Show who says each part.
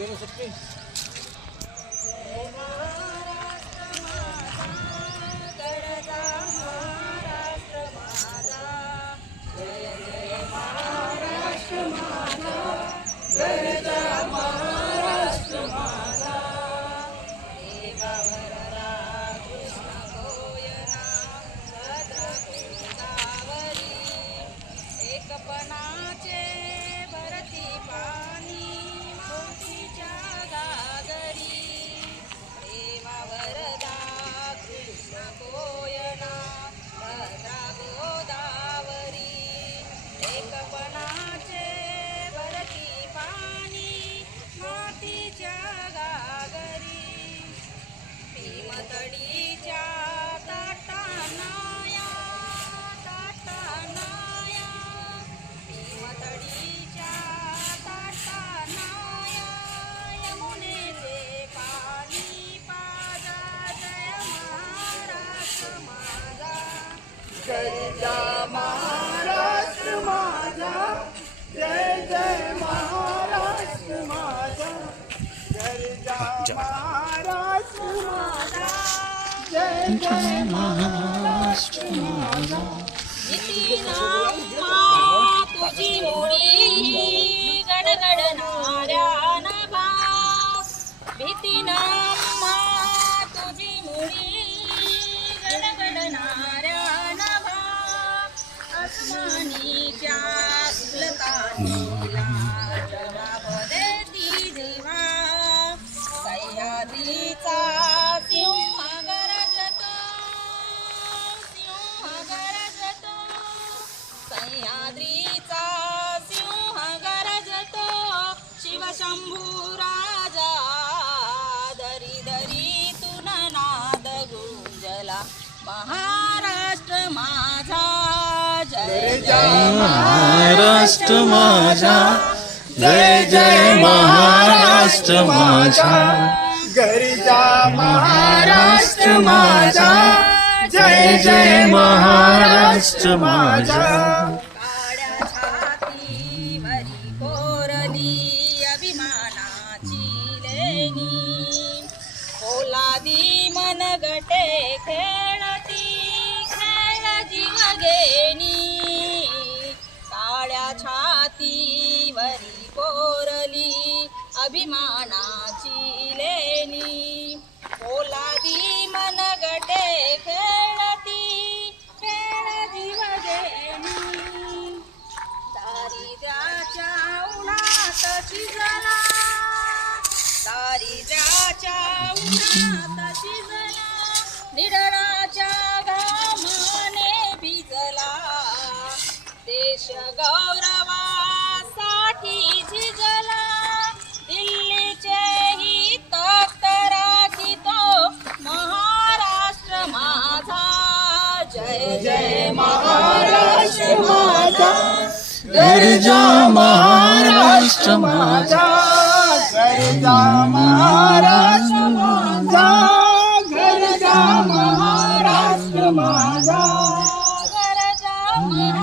Speaker 1: Pero sa face. जय महाराष्ट्र माझा.
Speaker 2: जय जय महाराष्ट्र माझा. जय जय महाराष्ट्र माझा. जय जय महाराष्ट्र माझा.
Speaker 1: नितीनाम्मा तुझी मुळी गडगडणाऱ्या नभा भीतीनाम्मा महाराष्ट्र माझा जय जय
Speaker 2: महाराष्ट्र माझा गरिजा महाराष्ट्र माझा जय जय महाराष्ट्र माझा
Speaker 1: अभिमानाची लेणी पोलादी मनगटे खेळती छातीवरी कोरली अभिमानाची लेणी. पोलादी मनगटे खेळती खेळ जीव घेणी दारिद्र्याच्या उन्हात शिजला दारिद्र्याच्या उन्हात शिजला निड देश गौरवासाठी झिजला. दिल्लीचे हित राखितो महाराष्ट्र माझा. जय जय
Speaker 2: महाराष्ट्र माझा. गरिजा महाराष्ट्र माझा. गरिजा महाराष्ट्र माझा. गरिजा महाराष्ट्र माझा.
Speaker 1: गरजा